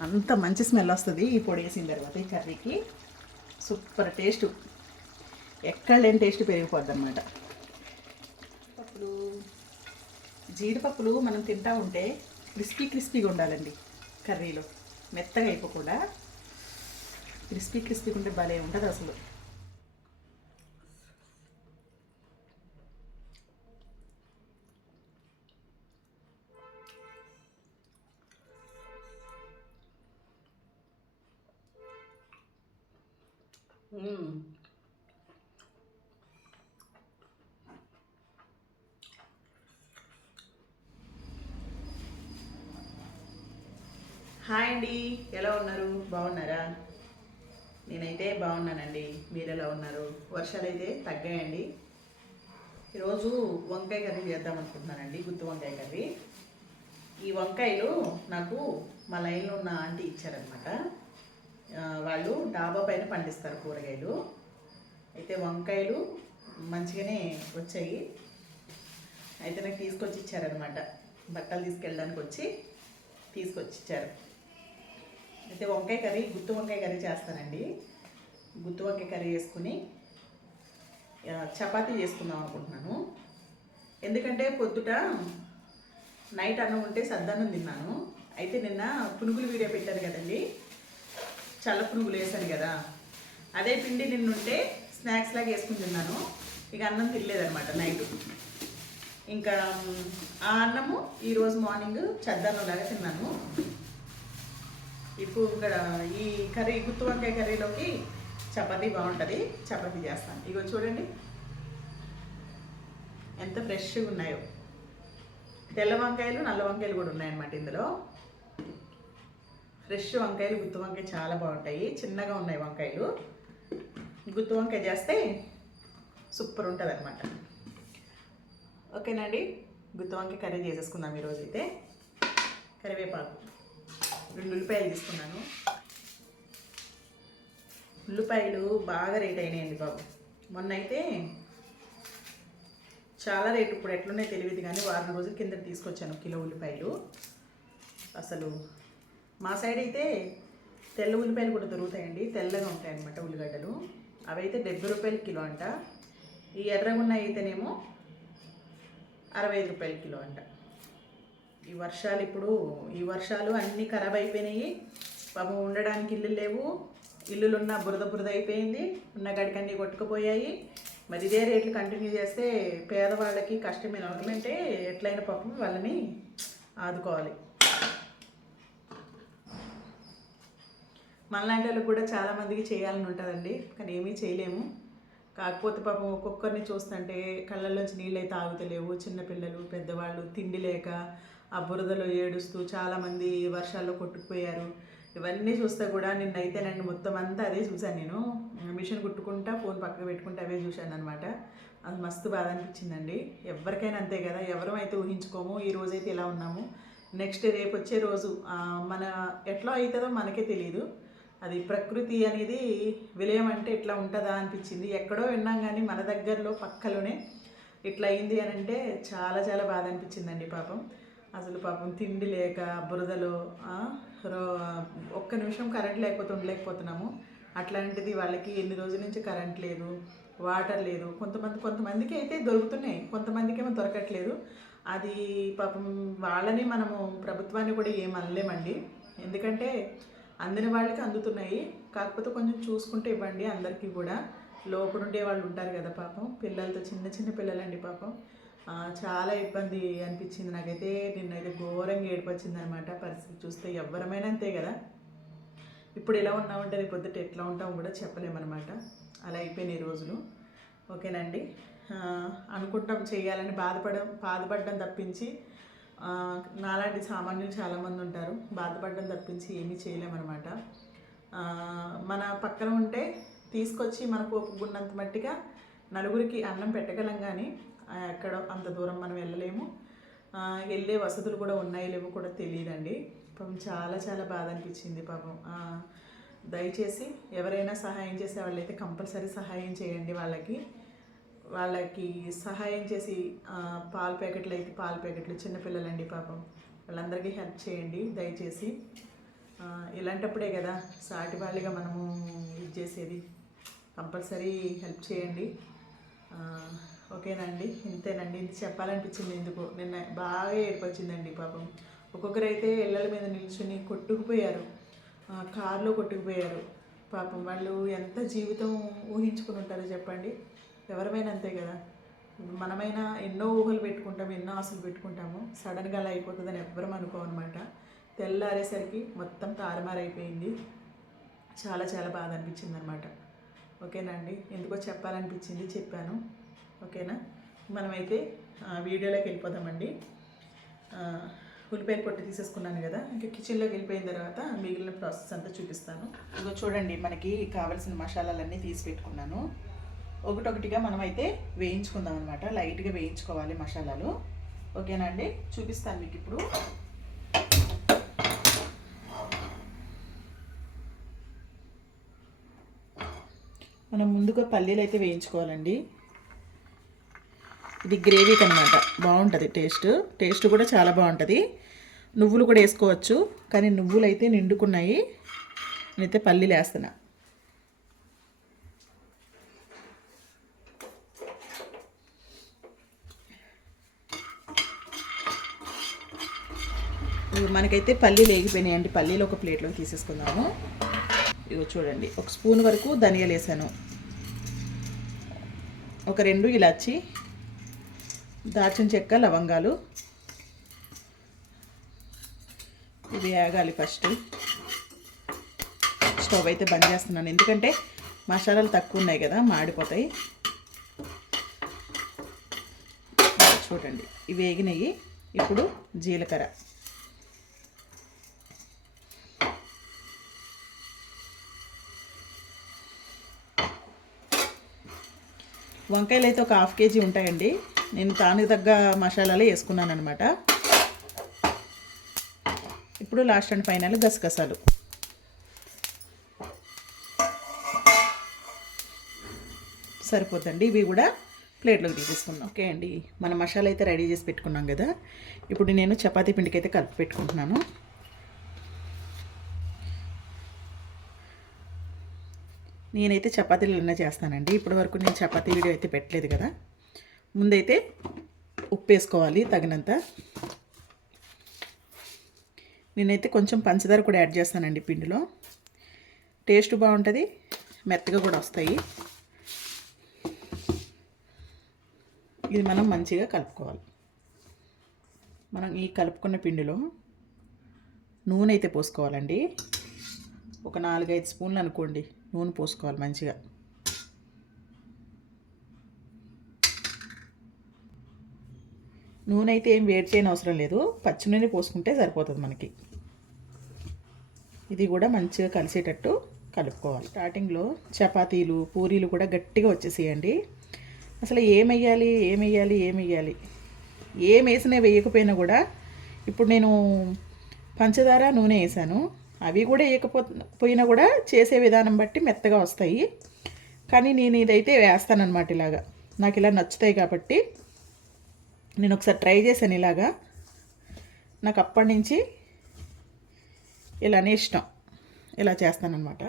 అంత మంచి స్మెల్ వస్తుంది ఈ పొడి వేసిన తర్వాత ఈ కర్రీకి. Super taste. ఎక్కడ లేని టేస్ట్ పెరిగిపోద్ది అనమాట పప్పులు. జీడిపప్పులు మనం తింటా ఉంటే క్రిస్పీ క్రిస్పీగా ఉండాలండి కర్రీలో. మెత్తగా అయిపోకుండా క్రిస్పీ క్రిస్పీగా ఉంటే భలే ఉంటుంది అసలు నేనైతే బాగున్నానండి. మీరు ఎలా ఉన్నారు? వర్షాలు అయితే తగ్గాయండి. ఈరోజు వంకాయ కర్రీ చేద్దాం అనుకుంటున్నానండి గుత్తి వంకాయ కర్రీ. ఈ వంకాయలు నాకు మా లైన్లో ఉన్న ఆంటీ ఇచ్చారనమాట వాళ్ళు డాబా పైన పండిస్తారు కూరగాయలు. అయితే వంకాయలు మంచిగానే వచ్చాయి. అయితే నాకు తీసుకొచ్చి ఇచ్చారనమాట బట్టలు తీసుకెళ్ళడానికి వచ్చి తీసుకొచ్చి ఇచ్చారు. అయితే వంకాయ కర్రీ గుత్తి వంకాయ కర్రీ చేస్తానండి. గుత్తి వంకాయ కర్రీ చేసుకుని చపాతీ చేసుకుందాం అనుకుంటున్నాను. ఎందుకంటే పొద్దుట నైట్ అన్నం ఉంటే సద్దన్నం తిన్నాను. అయితే నిన్న పునుగులు వీడియో పెట్టారు కదండి. చల్ల పునుగులు వేసాను కదా. అదే పిండి నిన్నుంటే స్నాక్స్ లాగా వేసుకుని తిన్నాను. ఇక అన్నం తినలేదనమాట నైట్. ఇంకా ఆ అన్నము ఈరోజు మార్నింగ్ చద్దన్నం లాగా తిన్నాను. ఇప్పుడు ఇక్కడ ఈ కర్రీ గుత్తి వంకాయ కర్రీలోకి చపాతీ బాగుంటుంది. చపాతీ చేస్తాను. ఇగో చూడండి. ఎంత ఫ్రెష్గా ఉన్నాయో. తెల్ల వంకాయలు నల్ల వంకాయలు కూడా ఉన్నాయన్నమాట ఇందులో. ఫ్రెష్ వంకాయలు గుత్తి వంకాయ చాలా బాగుంటాయి. చిన్నగా ఉన్నాయి వంకాయలు. గుత్తి వంకాయ చేస్తే సూపర్ ఉంటుంది అనమాట ఓకేనండి. గుత్తి వంకాయ కర్రీ చేసేసుకుందాం ఈరోజు అయితే కరివేపాకు. రెండు ఉల్లిపాయలు తీసుకున్నాను. ఉల్లిపాయలు బాగా రేట్ అయినాయండి బాబు. మొన్న అయితే చాలా రేటు ఇప్పుడు ఎట్లున్నాయి తెలియదు కానీ వారం రోజుల కింద తీసుకొచ్చాను కిలో ఉల్లిపాయలు. అసలు మా సైడ్ అయితే తెల్ల ఉల్లిపాయలు కూడా దొరుకుతాయండి. తెల్లగా ఉంటాయన్నమాట ఉల్లిగడ్డలు. అవి అయితే డెబ్బై రూపాయలు కిలో అంట. ఈ ఎర్రగున్న అయితేనేమో అరవై ఐదు రూపాయల కిలో అంట. ఈ వర్షాలు ఇప్పుడు ఈ వర్షాలు అన్నీ ఖరాబ్ అయిపోయినాయి. పాపం ఉండడానికి ఇల్లు లేవు. ఇల్లులున్న బురద బురద అయిపోయింది. ఉన్న గడికి అన్నీ కొట్టుకుపోయాయి. మరి ఇదే రేట్లు కంటిన్యూ చేస్తే పేదవాళ్ళకి కష్టమైన అంటే ఎట్లయిన పాపం వాళ్ళని ఆదుకోవాలి. మనలాంటి వాళ్ళు కూడా చాలామందికి చేయాలని ఉంటుందండి. కానీ ఏమీ చేయలేము. కాకపోతే పాపం ఒక్కొక్కరిని చూస్తుంటే కళ్ళల్లోంచి నీళ్ళు అయితే ఆగుతలేవు చిన్నపిల్లలు పెద్దవాళ్ళు తిండి లేక ఆ బురదలో ఏడుస్తూ చాలామంది వర్షాల్లో కొట్టుకుపోయారు. ఇవన్నీ చూస్తే కూడా నిన్నైతే నన్ను మొత్తం అంతా అదే చూశాను నేను. మిషన్ కుట్టుకుంటా ఫోన్ పక్కకు పెట్టుకుంటా అవే చూశాను అనమాట అది మస్తు బాధ అనిపించిందండి. ఎవరికైనా అంతే కదా ఎవరం అయితే ఊహించుకోము ఈ రోజైతే ఇలా ఉన్నాము. నెక్స్ట్ రేపు వచ్చే రోజు మన ఎట్లా అవుతుందో మనకే తెలియదు అది ప్రకృతి అనేది విలయం అంటే ఇట్లా ఉంటుందా అనిపించింది. ఎక్కడో విన్నాం కానీ మన దగ్గరలో పక్కలోనే ఇట్లా అయింది అని అంటే చాలా చాలా బాధ అనిపించిందండి పాపం. అసలు పాపం తిండి లేక బురదలో రో- ఒక్క నిమిషం కరెంట్ లేకపోతే ఉండలేకపోతున్నాము. అట్లాంటిది వాళ్ళకి ఎన్ని రోజుల నుంచి కరెంట్ లేదు వాటర్ లేదు. కొంతమంది కొంతమందికి అయితే దొరుకుతున్నాయి. కొంతమందికి ఏమో దొరకట్లేదు. అది పాపం వాళ్ళని మనము ప్రభుత్వాన్ని కూడా ఏం అనలేమండి. ఎందుకంటే అందిన వాళ్ళకి అందుతున్నాయి. కాకపోతే కొంచెం చూసుకుంటే ఇవ్వండి అందరికీ కూడా. లోపల ఉండే వాళ్ళు ఉంటారు కదా పాపం. పిల్లలతో చిన్న చిన్న పిల్లలండి పాపం. చాలా ఇబ్బంది అనిపించింది నాకైతే. నిన్నైతే ఘోరంగా ఏడిపచ్చింది అనమాట పరిస్థితి. చూస్తే ఎవరమైనా అంతే కదా. ఇప్పుడు ఎలా ఉన్నామంటే రేపు పొద్దుట ఎట్లా ఉంటాం కూడా చెప్పలేమన్నమాట అలా అయిపోయినాయి రోజులు. ఓకేనండి. అనుకుంటాం చేయాలని బాధపడడం బాధపడడం తప్పించి నాలాంటి సామాన్యులు చాలామంది ఉంటారు. బాధపడడం తప్పించి ఏమీ చేయలేమన్నమాట మన పక్కన ఉంటే తీసుకొచ్చి మనకు ఒప్పుకున్నంత మట్టిగా నలుగురికి అన్నం పెట్టగలం కానీ ఎక్కడ అంత దూరం మనం వెళ్ళలేము. వెళ్ళే వసతులు కూడా ఉన్నాయి లేవో కూడా తెలియదండి. పాపం చాలా చాలా బాధ అనిపించింది పాపం. దయచేసి ఎవరైనా సహాయం చేసే వాళ్ళైతే కంపల్సరీ సహాయం చేయండి వాళ్ళకి. వాళ్ళకి సహాయం చేసి పాల ప్యాకెట్లు అయితే పాల ప్యాకెట్లు చిన్నపిల్లలండి పాపం. వాళ్ళందరికీ హెల్ప్ చేయండి దయచేసి. ఇలాంటప్పుడే కదా సాటివాళ్ళిగా మనము ఇది చేసేది. కంపల్సరీ హెల్ప్ చేయండి. ఓకేనండి ఇంతేనండి. ఇది చెప్పాలనిపించింది ఎందుకు. నిన్న బాగా ఏర్పరిచిందండి పాపం. ఒక్కొక్కరైతే ఇళ్ళల మీద నిల్చుని కొట్టుకుపోయారు. కారులో కొట్టుకుపోయారు. పాపం వాళ్ళు ఎంత జీవితం ఊహించుకుని ఉంటారో చెప్పండి. ఎవరమైనా అంతే కదా. మనమైనా ఎన్నో ఊహలు పెట్టుకుంటాము ఎన్నో ఆశలు పెట్టుకుంటాము. సడన్గా అలా అయిపోతుందని ఎవ్వరం అనుకోమన్నమాట తెల్లారేసరికి మొత్తం తారుమారైపోయింది. చాలా చాలా బాధ అనిపించింది అనమాట ఓకేనండి. ఎందుకో చెప్పాలనిపించింది చెప్పాను. ఓకేనా? మనమైతే వీడియోలోకి వెళ్ళిపోదామండి. ఉల్లిపాయలు పొట్టు తీసేసుకున్నాను కదా ఇంకా కిచెన్లోకి వెళ్ళిపోయిన తర్వాత మిగిలిన ప్రాసెస్ అంతా చూపిస్తాను. ఇదిగో చూడండి మనకి కావాల్సిన మసాలాలన్నీ తీసి పెట్టుకున్నాను. ఒకటొకటిగా మనమైతే వేయించుకుందాం అనమాట లైట్గా వేయించుకోవాలి మసాలాలు. ఓకేనా అండి? చూపిస్తాను మీకు ఇప్పుడు. మనం ముందుగా పల్లీలు అయితే వేయించుకోవాలండి. ఇది గ్రేవీకి అనమాట బాగుంటుంది. టేస్ట్. టేస్ట్ కూడా చాలా బాగుంటుంది. నువ్వులు కూడా వేసుకోవచ్చు. కానీ నువ్వులు అయితే నిండుకున్నాయి. నేనైతే పల్లీలు వేస్తున్నా. మనకైతే పల్లీలు వేగిపోయినాయండి. పల్లీలు ఒక ప్లేట్లోకి తీసేసుకుందాము. ఇగో చూడండి. ఒక స్పూన్ వరకు ధనియాలు వేసాను. ఒక రెండు ఇలాచి దాల్చిన చెక్క లవంగాలు. ఇవి వేగాలి ఫస్ట్. స్టవ్ అయితే బంద్ చేస్తున్నాను. ఎందుకంటే మసాలాలు తక్కువ ఉన్నాయి కదా మాడిపోతాయి. చూడండి ఇవి వేగినాయి. ఇప్పుడు జీలకర్ర. వంకాయలు అయితే ఒక హాఫ్ కేజీ ఉంటాయండి. నేను దానికి తగ్గ మసాలాలు వేసుకున్నాను అనమాట ఇప్పుడు లాస్ట్ అండ్ ఫైనల్ గసగసాలు. సరిపోతుందండి ఇవి కూడా ప్లేట్లోకి తీసేసుకున్నాం ఓకే అండి మన మసాలా అయితే రెడీ చేసి పెట్టుకున్నాం కదా. ఇప్పుడు నేను చపాతీ పిండికి అయితే కలిపి పెట్టుకుంటున్నాను. నేనైతే చపాతీలు నిన్న చేస్తానండి ఇప్పటి వరకు నేను చపాతీ వీడియో అయితే పెట్టలేదు కదా. ముందైతే ఉప్పు వేసుకోవాలి తగినంత. నేనైతే కొంచెం పంచదార కూడా యాడ్ చేస్తానండి పిండిలో. టేస్ట్ బాగుంటుంది మెత్తగా కూడా వస్తాయి. ఇది మనం మంచిగా కలుపుకోవాలి. మనం ఈ కలుపుకున్న పిండిలో నూనె అయితే పోసుకోవాలండి. ఒక నాలుగైదు స్పూన్లు అనుకోండి నూనె పోసుకోవాలి మంచిగా. నూనె అయితే ఏం వేడి చేయని అవసరం లేదు. పచ్చి నూనె పోసుకుంటే సరిపోతుంది మనకి. ఇది కూడా మంచిగా కలిసేటట్టు కలుపుకోవాలి. స్టార్టింగ్లో చపాతీలు పూరీలు కూడా గట్టిగా వచ్చేసేయండి. అసలు ఏమెయ్యాలి ఏమెయ్యాలి ఏమెయ్యాలి? ఏం వేసినా వేయకపోయినా కూడా ఇప్పుడు నేను పంచదార నూనె వేసాను. అవి కూడా వేయకపోయినా కూడా చేసే విధానం బట్టి మెత్తగా వస్తాయి. కానీ నేను ఇదైతే వేస్తానన్నమాట ఇలాగా. నాకు ఇలా నచ్చుతాయి కాబట్టి నేను ఒకసారి ట్రై చేశాను ఇలాగా. నాకు అప్పటి నుంచి ఇలానే ఇష్టం. ఇలా చేస్తానన్నమాట.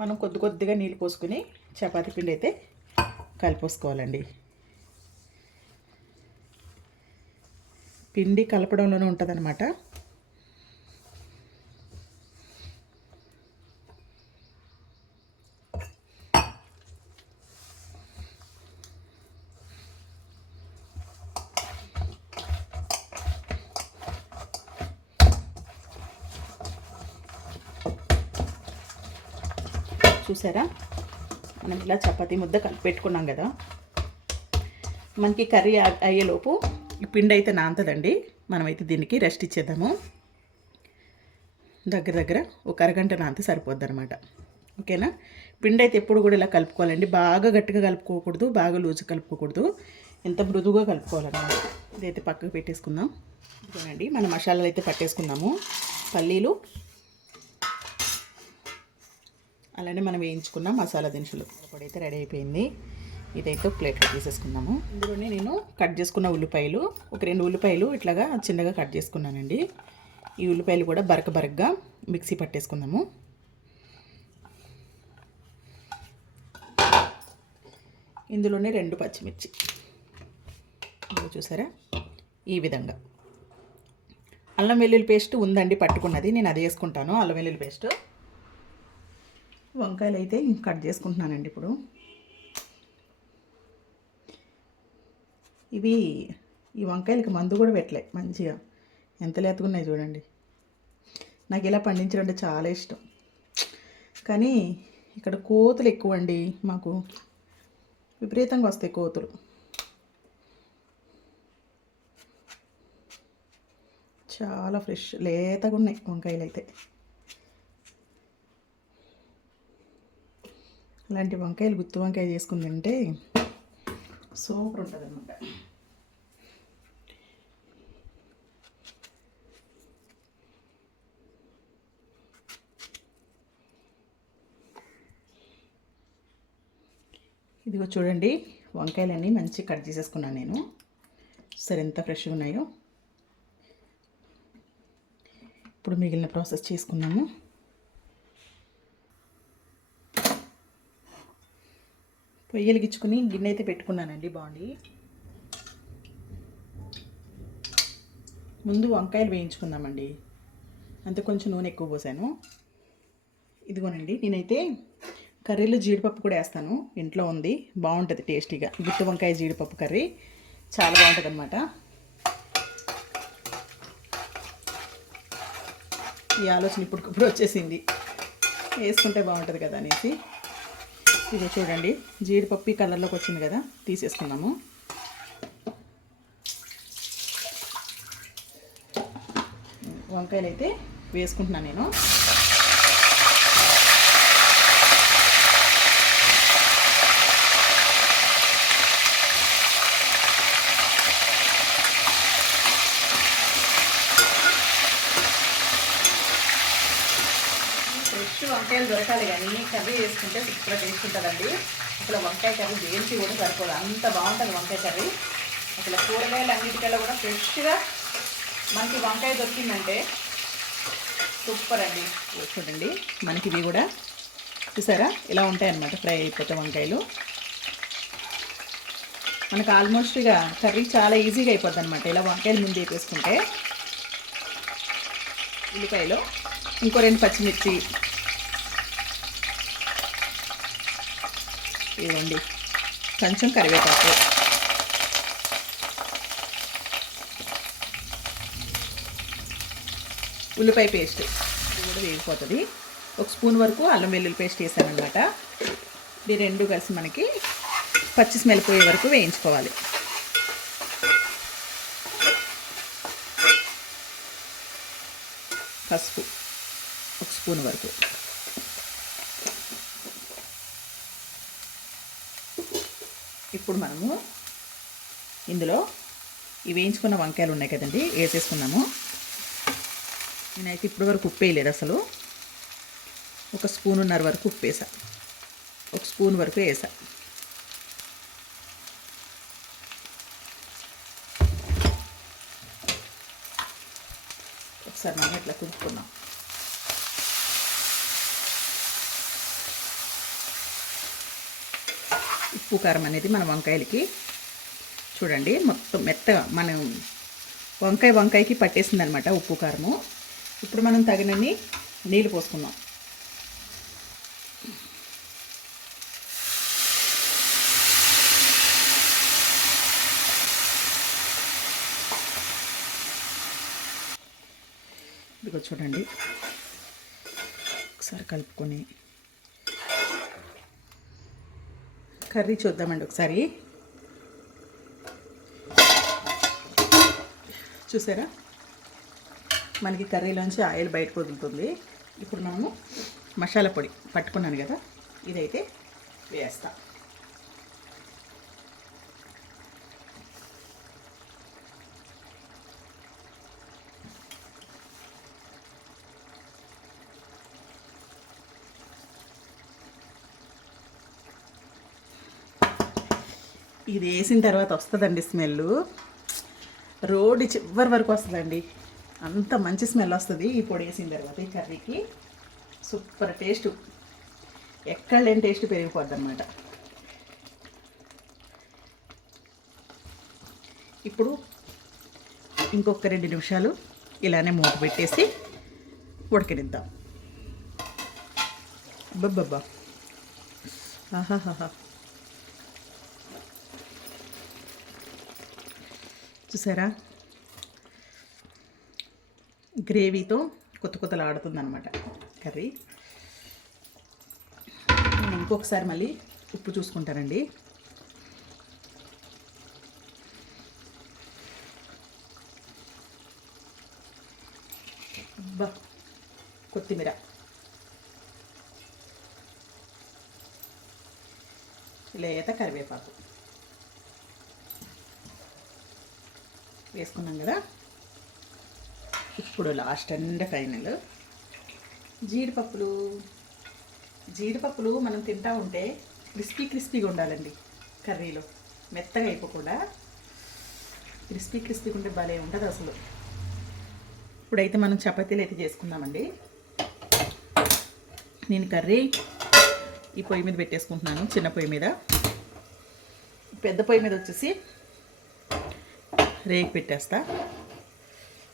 మనం కొద్ది కొద్దిగా నీళ్ళు పోసుకుని చపాతి పిండి అయితే కలిపోసుకోవాలండి. పిండి కలపడంలోనే ఉంటుందన్నమాట. చూసారా? మనం ఇలా చపాతీ ముద్ద కలిపి పెట్టుకున్నాం కదా. మనకి కర్రీ అయ్యేలోపు ఈ పిండి అయితే నాంతదండి. మనమైతే దీనికి రెస్ట్ ఇచ్చేద్దాము. దగ్గర దగ్గర ఒక అరగంట నాంత సరిపోద్ది అనమాట ఓకేనా? పిండి అయితే ఎప్పుడు కూడా ఇలా కలుపుకోవాలండి. బాగా గట్టిగా కలుపుకోకూడదు బాగా లూజు కలుపుకోకూడదు. ఎంత మృదువుగా కలుపుకోవాలన్నమాట. ఇదైతే పక్కకు పెట్టేసుకుందాం. ఇదిగోనండి మన మసాలాలు అయితే పట్టేసుకుందాము పల్లీలు అలానే మనం వేయించుకున్న మసాలా దినుసులు. ఇప్పుడైతే రెడీ అయిపోయింది. ఇదైతే ఒక ప్లేట్లో తీసేసుకున్నాము ఇందులోనే నేను కట్ చేసుకున్న ఉల్లిపాయలు ఒక రెండు ఉల్లిపాయలు ఇట్లాగా చిన్నగా కట్ చేసుకున్నానండి. ఈ ఉల్లిపాయలు కూడా బరక బరకగా మిక్సీ పట్టేసుకుందాము. ఇందులోనే రెండు పచ్చిమిర్చి. ఇదిగో చూసారా? ఈ విధంగా. అల్లం వెల్లుల్లి పేస్ట్ ఉందండి పట్టుకున్నది నేను అది వేసుకుంటాను అల్లం వెల్లుల్లి పేస్ట్. వంకాయలు అయితే కట్ చేసుకుంటున్నానండి ఇప్పుడు. ఇవి ఈ వంకాయలకి మందు కూడా పెట్టలే మంచిగా. ఎంత లేతగున్నాయి చూడండి. నాకు ఇలా పండించడం అంటే చాలా ఇష్టం. కానీ ఇక్కడ కోతులు ఎక్కువ అండి మాకు. విపరీతంగా వస్తాయి కోతులు. చాలా ఫ్రెష్ లేతగా ఉన్నాయి వంకాయలు అయితే ఇలాంటి వంకాయలు గుత్తి వంకాయ చేసుకుని తింటే సూపర్ ఉంటుంది అనమాట ఇదిగో చూడండి వంకాయలన్నీ మంచి కట్ చేసేసుకున్నాను నేను. సరే ఎంత ఫ్రెష్గా ఉన్నాయో. ఇప్పుడు మిగిలిన ప్రాసెస్ చేసుకున్నాము పొయ్యి వెలిగించుకుని గిన్నె అయితే పెట్టుకున్నానండి బాగుండి ముందు వంకాయలు వేయించుకుందామండి. అంతే కొంచెం నూనె ఎక్కువ పోసాను. ఇదిగోనండి నేనైతే కర్రీలో జీడిపప్పు కూడా వేస్తాను. ఇంట్లో ఉంది బాగుంటుంది టేస్టీగా. గుత్తి వంకాయ జీడిపప్పు కర్రీ చాలా బాగుంటుంది అనమాట ఈ ఆలోచన ఇప్పటికప్పుడు వచ్చేసింది. వేసుకుంటే బాగుంటుంది కదా అనేసి. ఇది చూడండి జీడిపప్పు కలర్లోకి వచ్చింది కదా తీసేసుకున్నాము వంకాయలు అయితే వేసుకుంటున్నాను నేను ఫ్రెష్ వంకాయలు దొరకాలి కర్రీ వేసుకుంటే సూపర్ టేస్ట్ ఉంటుందండి అసలు వంకాయ కర్రీ దేనికి కూడా సరిపోదు. అంత బాగుంటుంది వంకాయ కర్రీ. అసలు కూరగాయలు అన్నిటికల్లా కూడా ఫ్రెష్గా మనకి వంకాయ దొరికిందంటే సూపర్ అండి చూడండి. మనకి ఇవి కూడా చూసారా? ఇలా ఉంటాయన్నమాట ఫ్రై అయిపోతే వంకాయలు. మనకు ఆల్మోస్ట్గా కర్రీ చాలా ఈజీగా అయిపోద్ది అనమాట ఇలా వంకాయలు ముందు వేసుకుంటే ఉల్లిపాయలు ఇంకో రెండు పచ్చిమిర్చి ఇవ్వండి. కొంచెం కరివేపాకు. ఉల్లిపాయ పేస్ట్ ఇది కూడా వేగిపోతుంది. ఒక స్పూన్ వరకు అల్లం వెల్లుల్లి పేస్ట్ వేసానమాట ఇది రెండు కలిసి మనకి పచ్చి స్మెల్ పోయే వరకు వేయించుకోవాలి. పసుపు ఒక స్పూన్ వరకు. ఇప్పుడు మనము ఇందులో ఈ వేయించుకున్న వంకాయలు ఉన్నాయి కదండి వేసేసుకున్నాము. నేనైతే ఇప్పుడు వరకు ఉప్పు వేయలేదు అసలు. ఒక స్పూనున్నర వరకు ఉప్పు వేసా ఒక స్పూన్ వరకు వేసా. ఒకసారి మనం ఇట్లా కుదుపుకున్నాం ఉప్పు కారం అనేది మన వంకాయలకి చూడండి మొత్తం మెత్తగా మనం వంకాయ వంకాయకి పట్టేసిందనమాట ఉప్పు కారము. ఇప్పుడు మనం తగినన్ని నీళ్ళు పోసుకుందాం. ఇదిగో చూడండి. ఒకసారి కలుపుకొని కర్రీ చూద్దామండి ఒకసారి. చూసారా? మనకి కర్రీలోంచి ఆయిల్ బయటకు వదులుతుంది ఇప్పుడు మనము మసాలా పొడి పట్టుకున్నాను కదా ఇదైతే వేస్తాను ఇది వేసిన తర్వాత వస్తుందండి స్మెల్. రోడ్డు చివరి వరకు వస్తుందండి. అంత మంచి స్మెల్ వస్తుంది ఈ పొడి వేసిన తర్వాత ఈ కర్రీకి. Super taste. ఎక్కడ లేని టేస్ట్ పెరిగిపోద్ది అన్నమాట ఇప్పుడు ఇంకొక రెండు నిమిషాలు ఇలానే మూత పెట్టేసి ఉడకనిద్దాం. అబ్బబ్బబ్బా. ఆహాహాహా. చూసారా గ్రేవీతో కొత్త కొత్తలు ఆడుతుందన్నమాట కర్రీ. నేను ఇంకొకసారి మళ్ళీ ఉప్పు చూసుకుంటానండి అబ్బా కొత్తిమీర లేత కరివేపాకు వేసుకున్నాం కదా. ఇప్పుడు లాస్ట్ అండ్ ఫైనల్. జీడిపప్పులు. జీడిపప్పులు మనం తింటా ఉంటే క్రిస్పీ క్రిస్పీగా ఉండాలండి కర్రీలో. మెత్తగా అయిపోకుండా. క్రిస్పీ క్రిస్పీగా ఉంటే భలే ఉంటుంది అసలు. ఇప్పుడైతే మనం చపాతీలు అయితే చేసుకుందామండి. నేను కర్రీ ఈ పొయ్యి మీద పెట్టేసుకుంటున్నాను చిన్న పొయ్యి మీద. పెద్ద పొయ్యి మీద వచ్చేసి రేకు పెట్టేస్తా.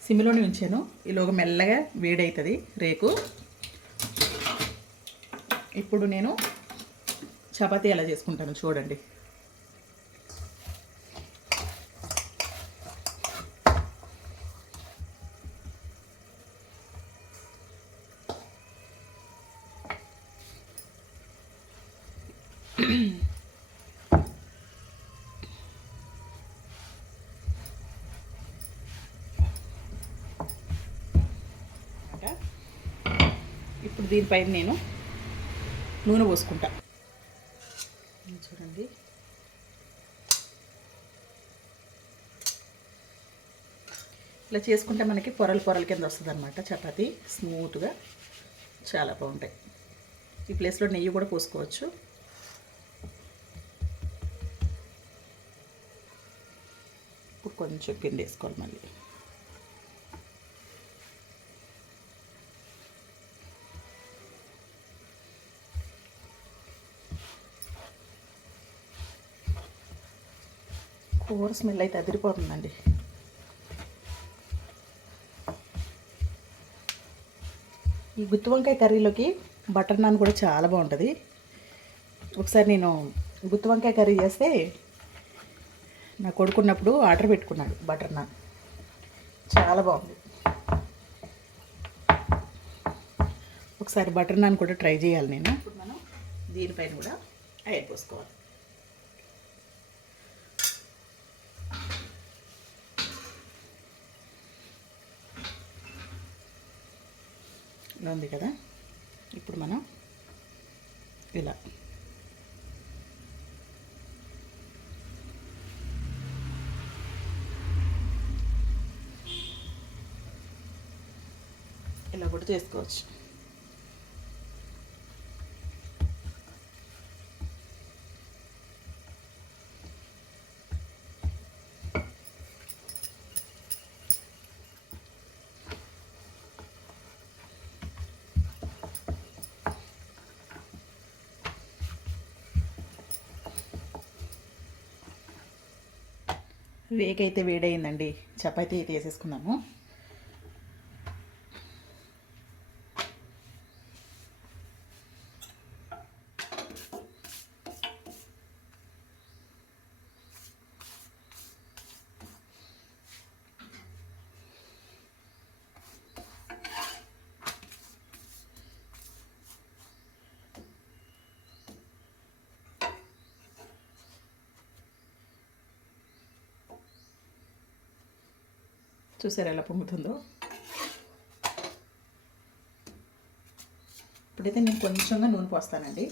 సిమ్లోనే ఉంచాను. ఈలోగా మెల్లగా వేడవుతుంది రేకు. ఇప్పుడు నేను చపాతీ ఎలా చేసుకుంటాను చూడండి. అన్నమాట. ఇప్పుడు దీనిపైన నేను నూనె పోసుకుంటా. చూడండి. ఇలా చేసుకుంటే మనకి పొరలు పొరల కింద వస్తుంది అనమాట చపాతి. స్మూత్గా చాలా బాగుంటాయి. ఈ ప్లేస్లో నెయ్యి కూడా పోసుకోవచ్చు. ఇప్పుడు కొంచెం పిండి వేసుకోవాలి మళ్ళీ. కూర స్మెల్ అయితే అదిరిపోతుందండి. ఈ గుత్తి వంకాయ కర్రీలోకి బటర్ నాన్ కూడా చాలా బాగుంటుంది. ఒకసారి నేను గుత్తి వంకాయ కర్రీ చేస్తే నా కొడుకున్నప్పుడు ఆర్డర్ పెట్టుకున్నాడు బటర్ నాన్. చాలా బాగుంది. ఒకసారి బటర్ నాన్ కూడా ట్రై చేయాలి నేను. ఇప్పుడు మనం దీనిపైన కూడా ఆయిల్ ఇలా ఉంది కదా? ఇప్పుడు మనం ఇలా. ఇలా కూడా చేసుకోవచ్చు. వేక్ అయితే వేడయిందండి చపాతీ అయితే వేసేసుకుందాము చూసారు ఎలా పొంగుతుందో? ఇప్పుడైతే నేను కొంచెంగా నూనె పోస్తానండి.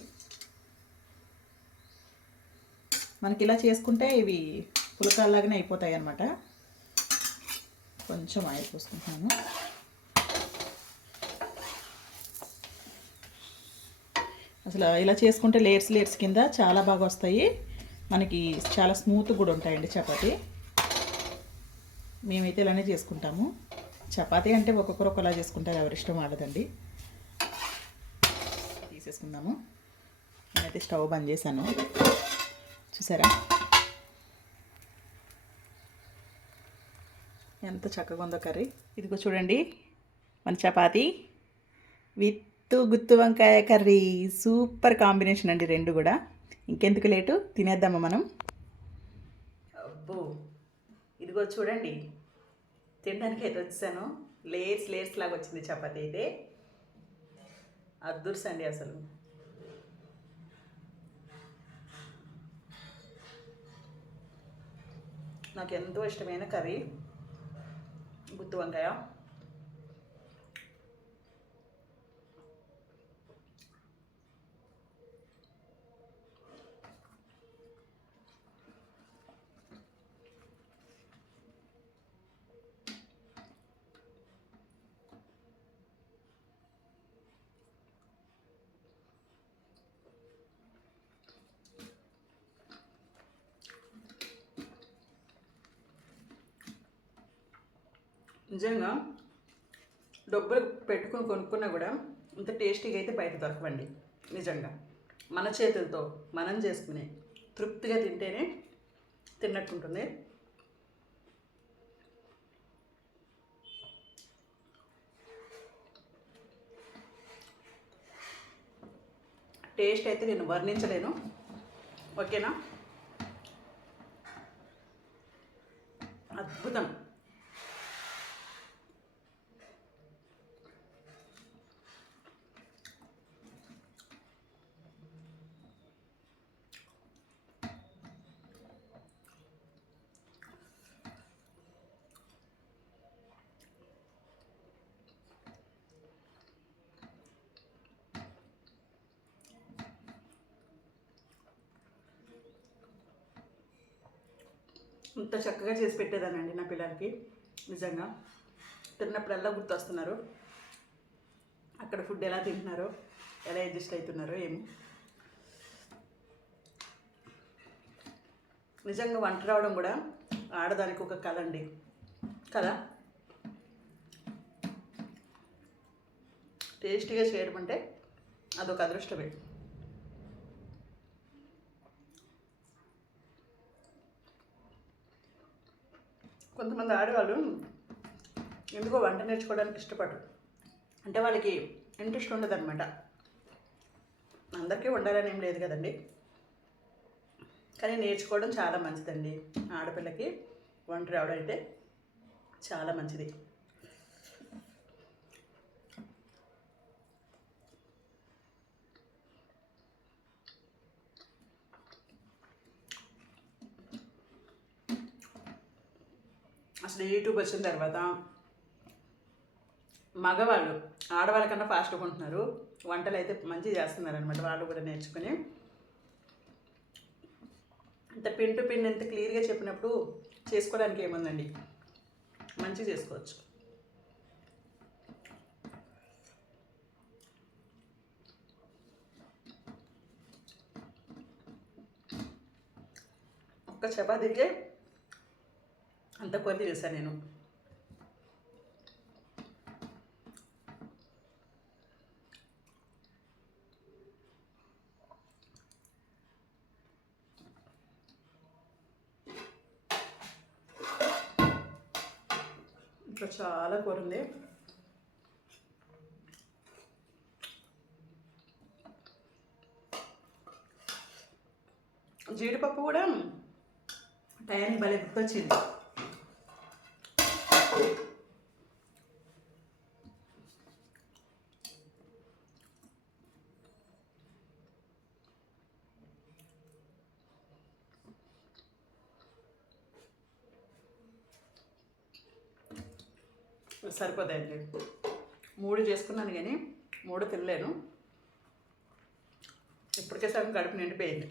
మనకి ఇలా చేసుకుంటే ఇవి పులకాల్లాగానే అయిపోతాయి అన్నమాట కొంచెం ఆయిల్ పోసుకుంటున్నాను. అసలు ఇలా చేసుకుంటే లేయర్స్ లేయర్స్ కింద చాలా బాగా వస్తాయి. మనకి చాలా స్మూత్ కూడా ఉంటాయండి చపాతీ. మేమైతే ఇలానే చేసుకుంటాము. చపాతీ అంటే ఒక్కొక్కరు ఒకలా చేసుకుంటారు ఎవరి ఇష్టం వాళ్ళదండి. తీసేసుకుందాము. నేనైతే స్టవ్ బంద్ చేశాను. చూసారా? ఎంత చక్కగా ఉందో కర్రీ. ఇదిగో చూడండి మన చపాతీ విత్ గుత్తు వంకాయ కర్రీ. సూపర్ కాంబినేషన్ అండి రెండు కూడా. ఇంకెందుకు లేటు? తినేద్దామా మనం? అబ్బో. ఇదిగో చూడండి. తినడానికి అయితే వచ్చాను. లేస్ లేస్ లాగా వచ్చింది చపాతీ అయితే. అద్దుర్స్ అండి అసలు. నాకు ఎంతో ఇష్టమైన కర్రీ. గుత్తి వంకాయ. నిజంగా డబ్బులు పెట్టుకొని కొనుక్కున్నా కూడా ఇంత టేస్టీగా అయితే బయట దొరకవండి. నిజంగా. మన చేతులతో మనం చేసుకుని తృప్తిగా తింటేనే తిన్నట్టుంటుంది. టేస్ట్ అయితే నేను వర్ణించలేను. ఓకేనా? ఇంత చక్కగా చేసి పెట్టేదానండి నా పిల్లలకి నిజంగా. తిన్నప్పుడల్లా గుర్తొస్తున్నారు. అక్కడ ఫుడ్ ఎలా తింటున్నారో ఎలా అడ్జస్ట్ అవుతున్నారో ఏమో. నిజంగా వంట రావడం కూడా ఆడదానికి ఒక కళ అండి. కదా టేస్టీగా చేయడం అంటే అదొక అదృష్టమే. కొంతమంది ఆడవాళ్ళు ఎందుకో వంట నేర్చుకోవడానికి ఇష్టపడరు. అంటే వాళ్ళకి ఇంట్రెస్ట్ ఉండదనమాట అందరికీ వండాలని ఏం లేదు కదండి. కానీ నేర్చుకోవడం చాలా మంచిదండి. ఆడపిల్లకి వంట రావడం అయితే చాలా మంచిది. అసలు యూట్యూబ్ వచ్చిన తర్వాత మగవాళ్ళు ఆడవాళ్ళ కన్నా ఫాస్ట్గా ఉంటున్నారు వంటలు అయితే మంచిగా చేస్తున్నారు అనమాట వాళ్ళు కూడా నేర్చుకుని. ఇంత పిన్ టు పిన్ ఎంత క్లియర్గా చెప్పినప్పుడు చేసుకోవడానికి ఏముందండి? మంచిగా చేసుకోవచ్చు. ఒక్క చపాతీకే అంత కొద్ది చేశాను నేను? ఇంకా చాలా కూర ఉంది. జీడిపప్పు కూడా టయానికి భలే గుర్తొచ్చింది. సరిపోతాయండి. మూడు చేసుకున్నాను కానీ మూడు తినలేను. ఇప్పటికే సగం కడుపు నిండిపోయింది.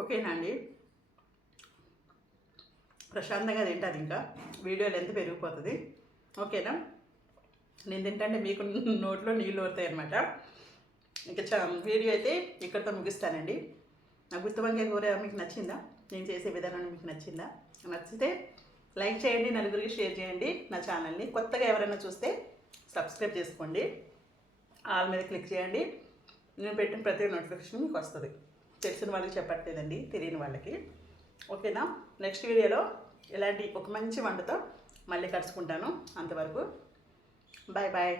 ఓకేనా అండి? ప్రశాంతంగా తింటుంది ఇంకా. వీడియో లెంత్ పెరిగిపోతుంది. ఓకేనా? నేను తింటే మీకు నోట్లో నీళ్ళు ఊరుతాయి అనమాట ఇంకా వీడియో అయితే ఇక్కడితో ముగిస్తానండి. నా గుర్తు వంకే కూర మీకు నచ్చిందా? నేను చేసే విధానం మీకు నచ్చిందా? నచ్చితే లైక్ చేయండి నలుగురికి షేర్ చేయండి. నా ఛానల్ని కొత్తగా ఎవరైనా చూస్తే సబ్స్క్రైబ్ చేసుకోండి. ఆల్ మీద క్లిక్ చేయండి. నేను పెట్టిన ప్రతి నోటిఫికేషన్ మీకు వస్తుంది. తెలిసిన వాళ్ళకి చెప్పట్లేదండి తెలియని వాళ్ళకి. ఓకేనా? నెక్స్ట్ వీడియోలో ఇలాంటి ఒక మంచి వంటతో మళ్ళీ కలుసుకుంటాను. అంతవరకు బాయ్ బాయ్.